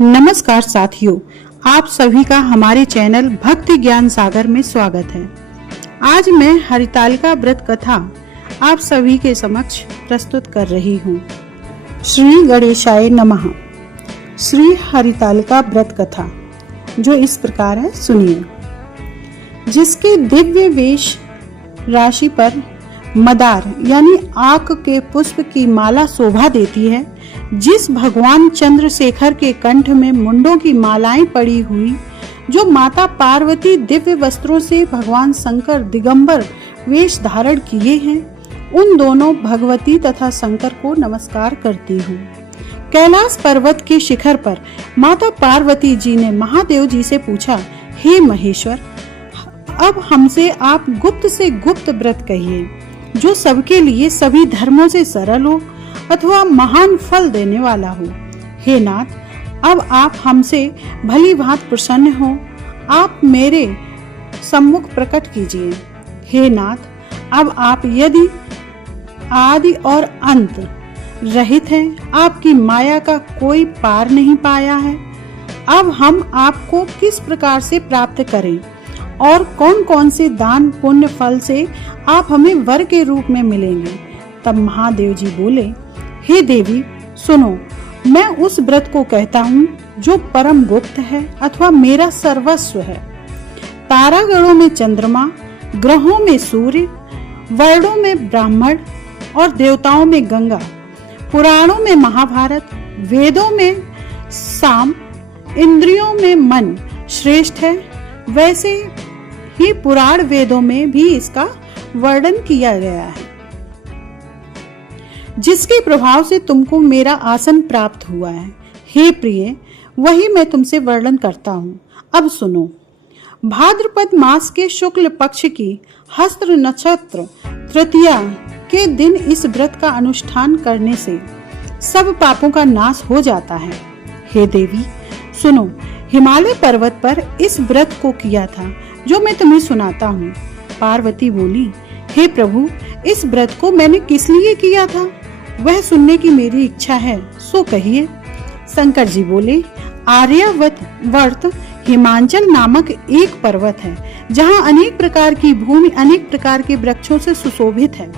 नमस्कार साथियों, आप सभी का हमारे चैनल भक्ति ज्ञान सागर में स्वागत है। आज मैं हरितालिका व्रत कथा आप सभी के समक्ष प्रस्तुत कर रही हूँ। श्री गणेशाय नमः। श्री हरितालिका व्रत कथा जो इस प्रकार है, सुनिए। जिसके दिव्य वेश राशि पर मदार यानी आक के पुष्प की माला शोभा देती है, जिस भगवान चंद्रशेखर के कंठ में मुंडों की मालाएं पड़ी हुई, जो माता पार्वती दिव्य वस्त्रों से भगवान शंकर दिगंबर वेश धारण किए हैं, उन दोनों भगवती तथा शंकर को नमस्कार करती हूँ। कैलाश पर्वत के शिखर पर माता पार्वती जी ने महादेव जी से पूछा, हे महेश्वर, अब हमसे आप गुप्त से गुप्त व्रत कहिए, जो सबके लिए सभी धर्मों से सरल हो अथवा महान फल देने वाला हो। हे नाथ, अब आप हमसे भली भांत प्रसन्न हो, आप मेरे सम्मुख प्रकट कीजिए। हे नाथ, अब आप यदि आदि और अंत रहित हैं, आपकी माया का कोई पार नहीं पाया है, अब हम आपको किस प्रकार से प्राप्त करें और कौन कौन से दान पुण्य फल से आप हमें वर के रूप में मिलेंगे। तब महादेव जी बोले, हे देवी सुनो, मैं उस व्रत को कहता हूँ जो परम गुप्त है अथवा मेरा सर्वस्व है। तारागणों में चंद्रमा, ग्रहों में सूर्य, वर्णों में ब्राह्मण और देवताओं में गंगा, पुराणों में महाभारत, वेदों में साम, इंद्रियों में मन श्रेष्ठ है, वैसे ही पुराण वेदों में भी इसका वर्णन किया गया है। जिसके प्रभाव से तुमको मेरा आसन प्राप्त हुआ है, हे प्रिय, वही मैं तुमसे वर्णन करता हूँ। अब सुनो। भाद्रपद मास के शुक्ल पक्ष की हस्त्र नक्षत्र तृतीया के दिन इस व्रत का अनुष्ठान करने से सब पापों का नाश हो जाता है। हे देवी सुनो, हिमालय पर्वत पर इस व्रत को किया था जो मैं तुम्हें सुनाता हूँ। पार्वती बोली, हे प्रभु, इस व्रत को मैंने किस लिए किया था, वह सुनने की मेरी इच्छा है, सो कहिए। शंकर जी बोले, आर्यावर्त हिमांचल नामक एक पर्वत है, जहाँ अनेक प्रकार की भूमि अनेक प्रकार के वृक्षों से सुशोभित है,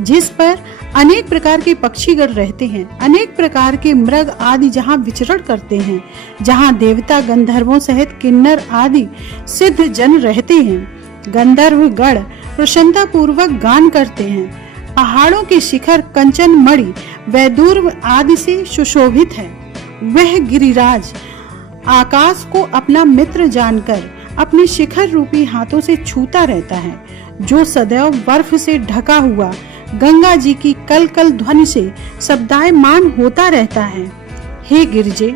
जिस पर अनेक प्रकार के पक्षीगण रहते हैं, अनेक प्रकार के मृग आदि जहाँ विचरण करते हैं, जहाँ देवता गंधर्वों सहित किन्नर आदि सिद्ध जन रहते हैं। गंधर्व गण प्रसन्नता पूर्वक गान करते हैं। पहाड़ों के शिखर कंचन मणि वैदूर्व आदि से सुशोभित है। वह गिरिराज आकाश को अपना मित्र जानकर अपने शिखर रूपी हाथों से छूता रहता है, जो सदैव बर्फ से ढका हुआ गंगा जी की कल कल ध्वनि से शब्दायमान होता रहता है। हे गिरजे,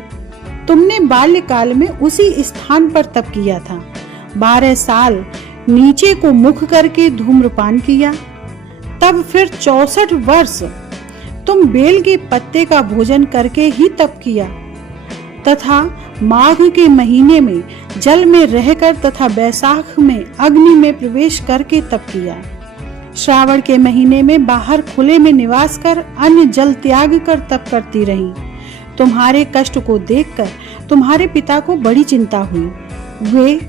तुमने बाल्यकाल में उसी स्थान पर तप किया था। 12 साल नीचे को मुख करके धूम्रपान किया, तब फिर 64 वर्ष तुम बेल के पत्ते का भोजन करके ही तप किया, तथा माघ के महीने में जल में रहकर तथा बैसाख में अग्नि में प्रवेश करके तप किया। श्रावण के महीने में बाहर खुले में निवास कर अन्य जल त्याग कर तप करती रही। तुम्हारे कष्ट को देखकर तुम्हारे पिता को बड़ी चिंता हुई। वे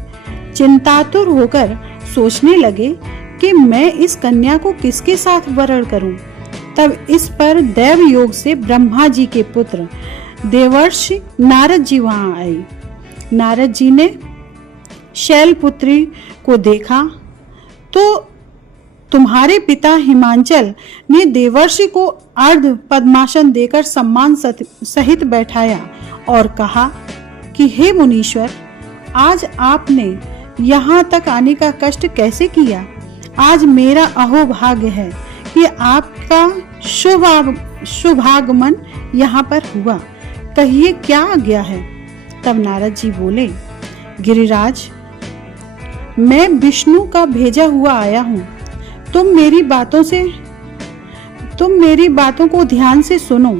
चिंतातुर होकर सोचने लगे कि मैं इस कन्या को किसके साथ वरण करूं। तब इस पर दैव योग से ब्रह्मा जी के पुत्र देवर्षि नारद जी वहां आए। नारद जी ने शैलपुत्री को देखा तो तुम्हारे पिता हिमांचल ने देवर्षि को अर्ध पद्मासन देकर सम्मान सहित बैठाया और कहा कि हे मुनीश्वर, आज आपने यहाँ तक आने का कष्ट कैसे किया। आज मेरा अहोभाग्य है कि आपका शुभागमन यहाँ पर हुआ। कहिए क्या आज्ञा है। तब नारद जी बोले, गिरिराज, मैं विष्णु का भेजा हुआ आया हूँ। तुम मेरी बातों को ध्यान से सुनो।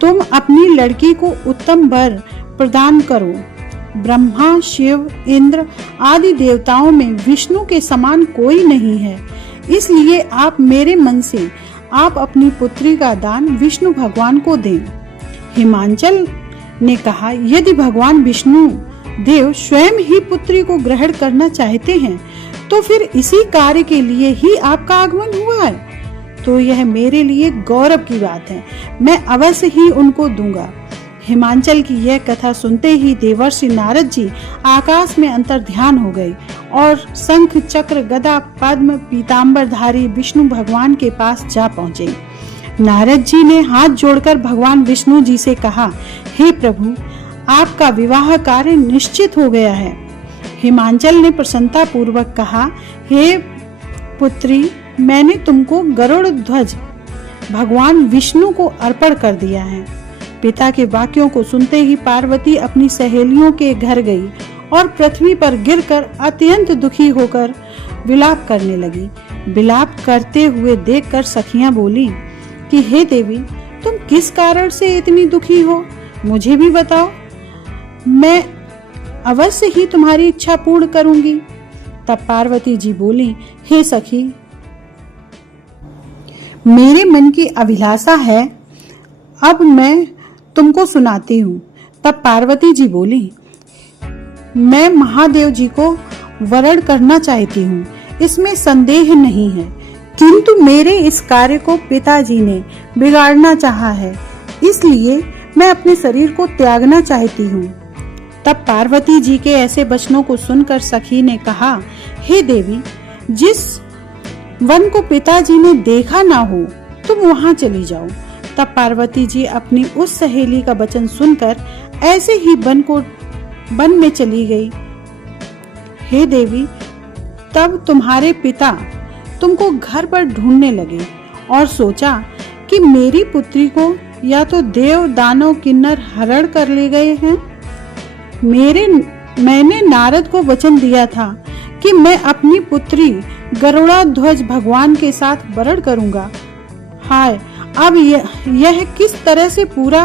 तुम अपनी लड़की को उत्तम वर प्रदान करो। ब्रह्मा, शिव, इंद्र आदि देवताओं में विष्णु के समान कोई नहीं है, इसलिए आप मेरे मन से आप अपनी पुत्री का दान विष्णु भगवान को दें। हिमांचल ने कहा, यदि भगवान विष्णु देव स्वयं ही पुत्री को ग्रहण करना चाहते हैं तो फिर इसी कार्य के लिए ही आपका आगमन हुआ है, तो यह मेरे लिए गौरव की बात है। मैं अवश्य ही उनको दूंगा। हिमांचल की यह कथा सुनते ही देवर्षि नारद जी आकाश में अंतर्ध्यान हो गए और शंख चक्र गदा पद्म पीतांबरधारी विष्णु भगवान के पास जा पहुंचे। नारद जी ने हाथ जोड़कर भगवान विष्णु जी से कहा, हे प्रभु, आपका विवाह कार्य निश्चित हो गया है। हिमांचल ने प्रसन्नता पूर्वक कहा, हे पुत्री, मैंने तुमको गरुड़ ध्वज भगवान विष्णु को अर्पण कर दिया है। पिता के वाक्यों को सुनते ही पार्वती अपनी सहेलियों के घर गई और पृथ्वी पर गिरकर अत्यंत दुखी होकर विलाप करने लगी। विलाप करते हुए देखकर सखियां बोली कि हे देवी, तुम किस कारण से इतनी दुखी हो, मुझे भी बताओ, मैं अवश्य ही तुम्हारी इच्छा पूर्ण करूंगी। तब पार्वती जी बोली, हे सखी, मेरे मन की अभिलाषा है, अब मैं तुमको सुनाती हूँ। तब पार्वती जी बोली, मैं महादेव जी को वरण करना चाहती हूँ, इसमें संदेह नहीं है, किंतु मेरे इस कार्य को पिताजी ने बिगाड़ना चाहा है, इसलिए मैं अपने शरीर को त्यागना चाहती हूँ। तब पार्वती जी के ऐसे वचनों को सुनकर सखी ने कहा, हे देवी, जिस वन को पिताजी ने देखा ना हो तुम वहां चली जाओ। तब पार्वती जी अपनी उस सहेली का वचन सुनकर ऐसे ही वन में चली गई। हे देवी, तब तुम्हारे पिता तुमको घर पर ढूंढने लगे और सोचा कि मेरी पुत्री को या तो देव दानव किन्नर हरण कर ले गए हैं। मैंने नारद को वचन दिया था कि मैं अपनी पुत्री गरुड़ध्वज भगवान के साथ वरण करूंगा। हाय, अब यह किस तरह से पूरा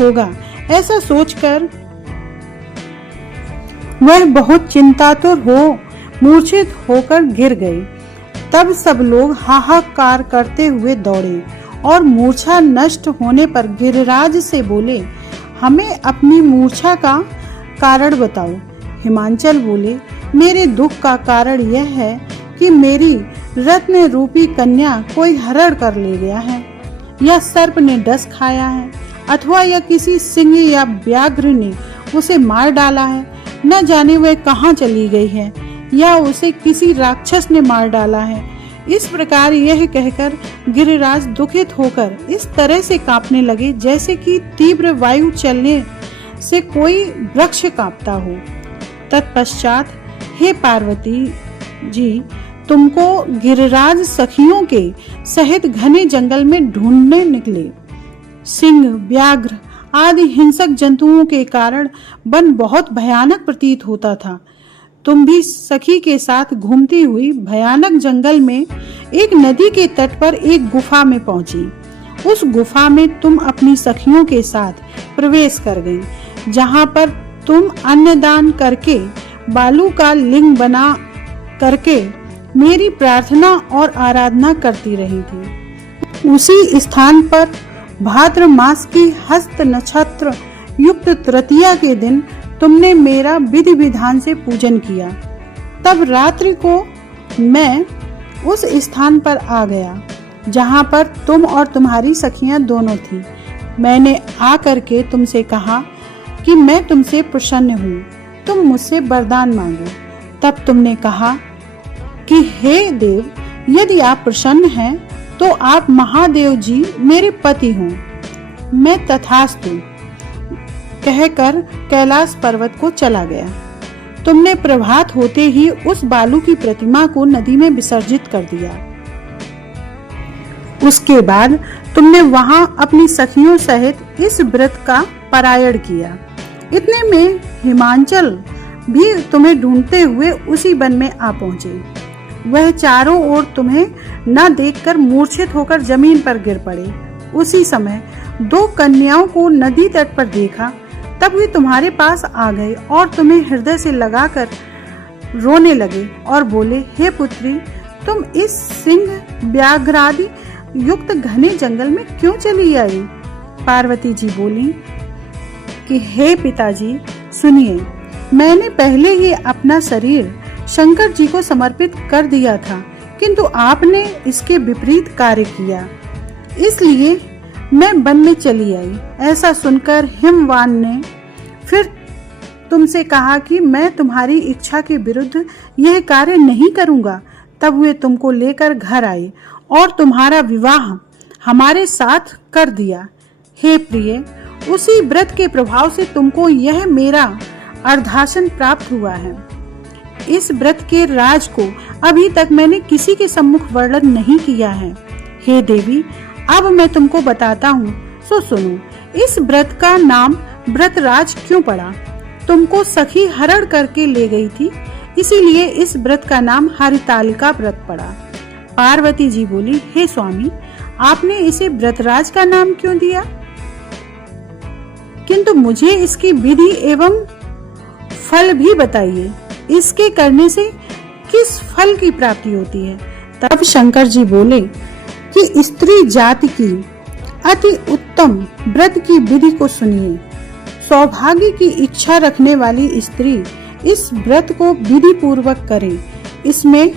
होगा, ऐसा सोचकर वह बहुत चिंतातुर हो मूर्छित होकर गिर गई। तब सब लोग हाहाकार करते हुए दौड़े और मूर्छा नष्ट होने पर गिरिराज से बोले, हमें अपनी मूर्छा का कारण बताओ। हिमांचल बोले, मेरे दुख का कारण यह है कि मेरी रत्न रूपी कन्या कोई हरण कर ले गया है, या सर्प ने डस खाया है, अथवा या किसी सिंह या व्याघ्र ने उसे मार डाला है। न जाने वह कहाँ चली गई है, या उसे किसी राक्षस ने मार डाला है। इस प्रकार यह कहकर गिरिराज दुखित होकर इस तरह से कांपने लगे जैसे कि तीव्र वायु चलने से कोई वृक्ष कांपता हो। तत्पश्चात हे पार्वती जी, तुमको गिरिराज सखियों के सहित घने जंगल में ढूंढने निकले। सिंह, व्याघ्र आदि हिंसक जंतुओं के कारण वन बहुत भयानक प्रतीत होता था। तुम भी सखी के साथ घूमती हुई भयानक जंगल में एक नदी के तट पर एक गुफा में पहुंची। उस गुफा में तुम अपनी सखियों के साथ प्रवेश कर गई, जहां पर तुम अन्नदान करके बालू का लिंग बना करके मेरी प्रार्थना और आराधना करती रही थी। उसी स्थान पर भाद्र मास की हस्त नक्षत्र युक्त तृतीया के दिन तुमने मेरा विधि विधान से पूजन किया। तब रात्रि को मैं उस स्थान पर आ गया जहां पर तुम और तुम्हारी सखियां दोनों थी। मैंने आकर के तुमसे कहा कि मैं तुमसे प्रसन्न हूँ, तुम मुझसे वरदान मांगो। तब तुमने कहा कि हे देव, यदि आप प्रसन्न हैं तो आप महादेव जी मेरे पति हों। मैं तथास्तु कहकर कैलाश पर्वत को चला गया। तुमने प्रभात होते ही उस बालू की प्रतिमा को नदी में विसर्जित कर दिया। उसके बाद तुमने वहां अपनी सखियों सहित इस व्रत का पारायण किया। इतने में हिमांचल भी तुम्हें ढूंढते हुए उसी वन में आ पहुंचे। वह चारों ओर तुम्हें न देखकर मूर्छित होकर जमीन पर गिर पड़े। उसी समय दो कन्याओं को नदी तट पर देखा, तब वे तुम्हारे पास आ गए और तुम्हें हृदय से लगाकर रोने लगे और बोले, हे पुत्री, तुम इस सिंह व्याघ्रादि युक्त घने जंगल में क्यों चली आई? पार्वती जी बोली कि हे पिताजी सुनिए, मैंने पहले ही अपना शरीर शंकर जी को समर्पित कर दिया था, किंतु आपने इसके विपरीत कार्य किया, इसलिए मैं वन में चली आई। ऐसा सुनकर हिमवान ने फिर तुमसे कहा कि मैं तुम्हारी इच्छा के विरुद्ध यह कार्य नहीं करूंगा। तब वे तुमको लेकर घर आए और तुम्हारा विवाह हमारे साथ कर दिया। हे प्रिय, उसी व्रत के प्रभाव से तुमको यह मेरा अर्धासन प्राप्त हुआ है। इस व्रत के राज को अभी तक मैंने किसी के सम्मुख वर्णन नहीं किया है। हे देवी, अब मैं तुमको बताता हूँ, सो सुनो। इस व्रत का नाम व्रतराज क्यों पड़ा? तुमको सखी हरण करके ले गई थी, इसीलिए इस व्रत का नाम हरितालिका व्रत पड़ा। पार्वती जी बोली, हे स्वामी, आपने इसे व्रतराज का नाम क्यों दिया? किंतु मुझे इसकी विधि एवं फल भी बताइए। इसके करने से किस फल की प्राप्ति होती है? तब शंकर जी बोले कि स्त्री जाति की अति उत्तम व्रत की विधि को सुनिए। सौभाग्य की इच्छा रखने वाली स्त्री इस व्रत को विधि पूर्वक करे। इसमें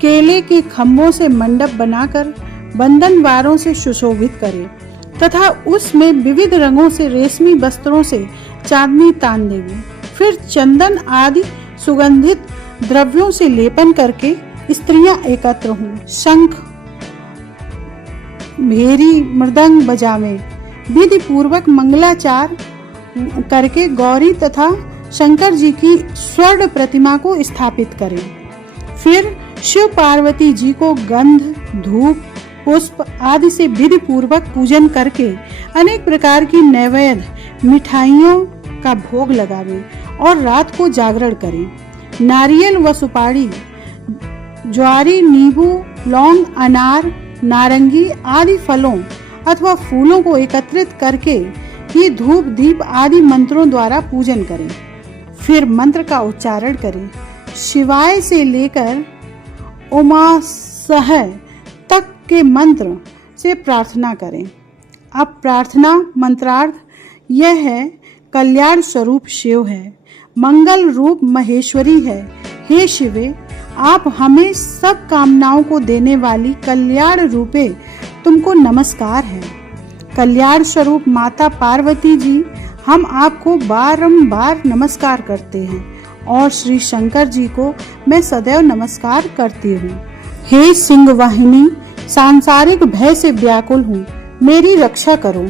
केले के खम्भों से मंडप बनाकर बंधन वारों से सुशोभित करे तथा उसमें विविध रंगों से रेशमी वस्त्रों से चांदनी तान देवी। फिर चंदन आदि सुगंधित द्रव्यों से लेपन करके स्त्रियां एकत्र हों, शंख भेरी मृदंग बजावें, विधि पूर्वक मंगलाचार करके गौरी तथा शंकर जी की स्वर्ण प्रतिमा को स्थापित करें। फिर शिव पार्वती जी को गंध, धूप, पुष्प आदि से विधि पूर्वक पूजन करके अनेक प्रकार की नैवेद्य मिठाइयों का भोग लगावे और रात को जागरण करें। नारियल व सुपारी, ज्वारी, नींबू, लौंग, अनार, नारंगी आदि फलों अथवा फूलों को एकत्रित करके ये धूप दीप आदि मंत्रों द्वारा पूजन करें। फिर मंत्र का उच्चारण करें। शिवाय से लेकर उमा सह तक के मंत्र से प्रार्थना करें। अब प्रार्थना मंत्रार्थ यह है, कल्याण स्वरूप शिव है, मंगल रूप महेश्वरी है। हे शिवे, आप हमें सब कामनाओं को देने वाली कल्याण रूपे तुमको नमस्कार है। कल्याण स्वरूप माता पार्वती जी, हम आपको बारंबार नमस्कार करते हैं और श्री शंकर जी को मैं सदैव नमस्कार करती हूँ। हे सिंह वाहिनी, सांसारिक भय से व्याकुल हूँ, मेरी रक्षा करो।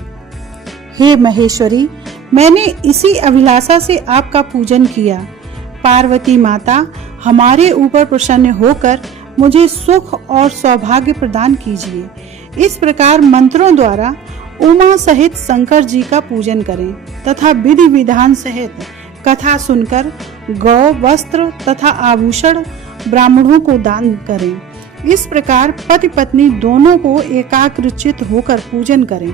हे महेश्वरी, मैंने इसी अभिलाषा से आपका पूजन किया। पार्वती माता, हमारे ऊपर प्रसन्न होकर मुझे सुख और सौभाग्य प्रदान कीजिए। इस प्रकार मंत्रों द्वारा उमा सहित शंकर जी का पूजन करें तथा विधि विधान सहित कथा सुनकर गौ, वस्त्र तथा आभूषण ब्राह्मणों को दान करें। इस प्रकार पति पत्नी दोनों को एकाग्रचित होकर पूजन करें।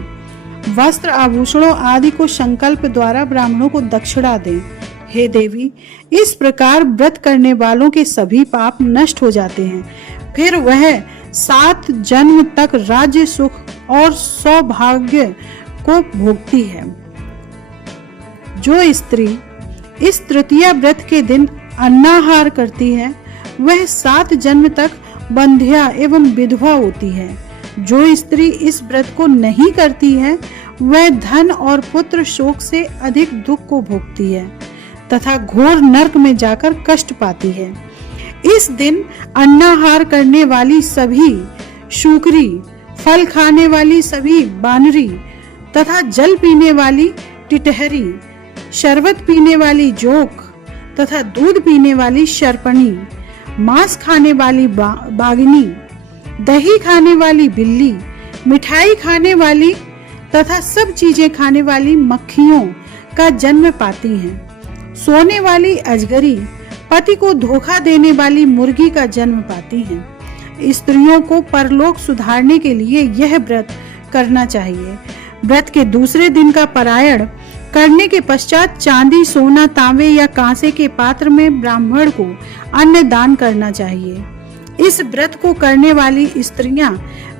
वस्त्र, आभूषणों आदि को संकल्प द्वारा ब्राह्मणों को दक्षिणा दें। हे देवी, इस प्रकार व्रत करने वालों के सभी पाप नष्ट हो जाते हैं। फिर वह 7 जन्म तक राज्य सुख और सौभाग्य को भोगती है। जो स्त्री इस तृतीया व्रत के दिन अन्नाहार करती है, वह 7 जन्म तक बंध्या एवं विधवा होती है। जो स्त्री इस व्रत को नहीं करती है, वह धन और पुत्र शोक से अधिक दुख को भोगती है तथा घोर नरक में जाकर कष्ट पाती है। इस दिन अन्नाहार करने वाली सभी शूकरी, फल खाने वाली सभी बानरी तथा जल पीने वाली टिटहरी, शरबत पीने वाली जोक तथा दूध पीने वाली शर्पणी, मांस खाने वाली बाघिनी, दही खाने वाली बिल्ली, मिठाई खाने वाली तथा सब चीजें खाने वाली मक्खियों का जन्म पाती हैं। सोने वाली अजगरी, पति को धोखा देने वाली मुर्गी का जन्म पाती हैं। स्त्रियों को परलोक सुधारने के लिए यह व्रत करना चाहिए। व्रत के दूसरे दिन का पारायण करने के पश्चात चांदी, सोना, तांबे या कांसे के पात्र में ब्राह्मण को अन्न दान करना चाहिए। इस व्रत को करने वाली स्त्रियां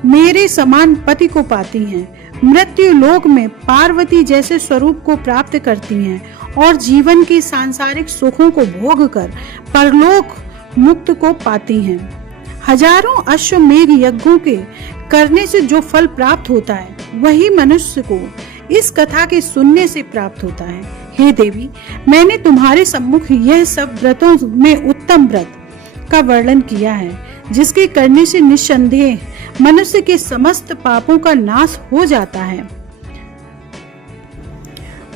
मेरे समान पति को पाती हैं। मृत्यु लोक में पार्वती जैसे स्वरूप को प्राप्त करती हैं और जीवन के सांसारिक सुखों को भोग कर परलोक मुक्त को पाती हैं। हजारों अश्वमेघ यज्ञों के करने से जो फल प्राप्त होता है वही मनुष्य को इस कथा के सुनने से प्राप्त होता है। हे देवी, मैंने तुम्हारे सम्मुख यह सब व्रतों में उत्तम व्रत का वर्णन किया है, जिसके करने से निस्संदेह मनुष्य के समस्त पापों का नाश हो जाता है।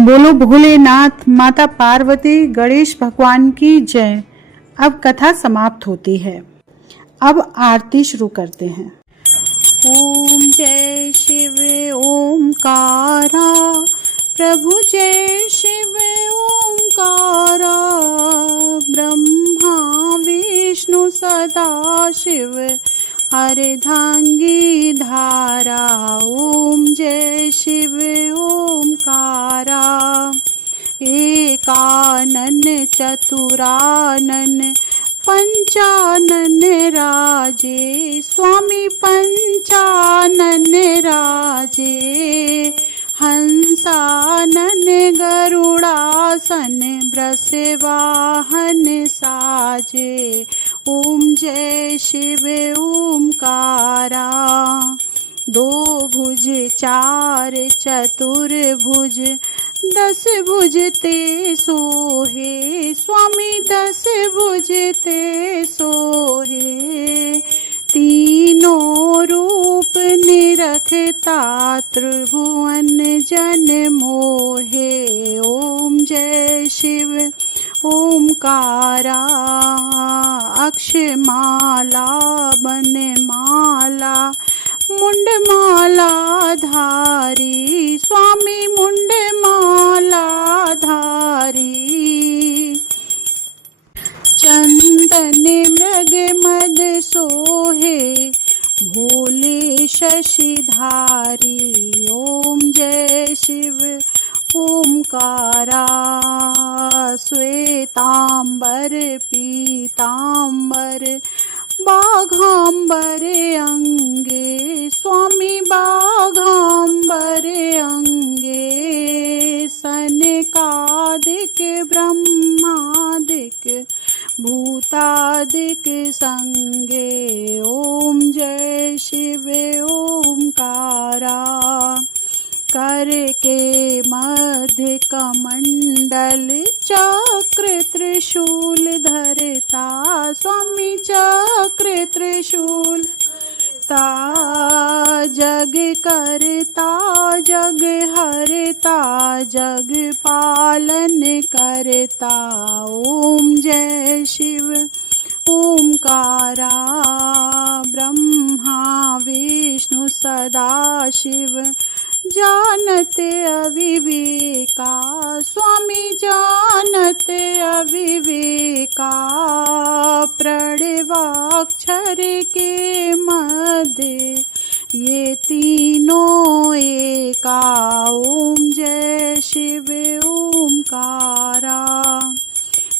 बोलो भोलेनाथ, माता पार्वती, गणेश भगवान की जय। अब कथा समाप्त होती है। अब आरती शुरू करते हैं। ओम जय शिव ओमकारा, प्रभु जय शिव ओमकारा, ब्रह्मा विष्णु सदा शिव अर्धांगी धारा। ओम जय शिव ओमकारा, एकानन चतुरानन पंचानन राजे, स्वामी पंचानन राजे, हंसानन गरुड़ासन वृषवाहन साजे। ओम जय शिव ओमकारा, दो भुज चार चतुर्भुज, 10 भुज ते सोहे, स्वामी 10 भुज ते सोहे। तीनों रूप निरखता त्रिभुवन जन मोहे। ओम जय शिव ओमकारा, अक्षमाला बनमाला मुंडमाला धारी, स्वामी मुंडमाला धारी। चंदन मृग मद सोहे, भोले शशिधारी। ओम जय शिव ओमकारा, श्वेतांबर पीतांबर बाघांबर अंगे, स्वामी बाघांबर अंगे। सनकादिक ब्रह्मादिक भूतादिक संगे। ओम जय शिव ओमकारा, कर के मध्य कमंडल चक्र त्रिशूल धरता, स्वामी चक्र त्रिशूल ता। जग करता जग हरता, जग पालन करता। ओम जय शिव ओमकारा, ब्रह्मा विष्णु सदा शिव जानते अविवेका, स्वामी जानते अविवेका। प्रणवाक्षर के मध्य ये तीनों एका। ओम जय शिव ओमकारा,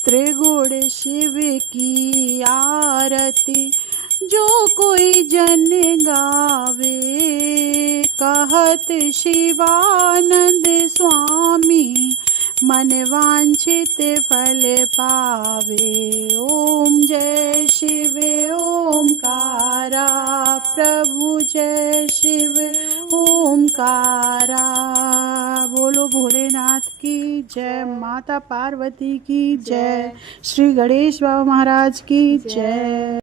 त्रिगुण शिव की आरती जो कोई जन गावे, कहत शिवानंद स्वामी मन वांछित फल पावे। ओम जय शिव ओमकारा, प्रभु जय शिव ओमकारा। बोलो भोलेनाथ की जय, माता पार्वती की जय, श्री गणेश बाबा महाराज की जय।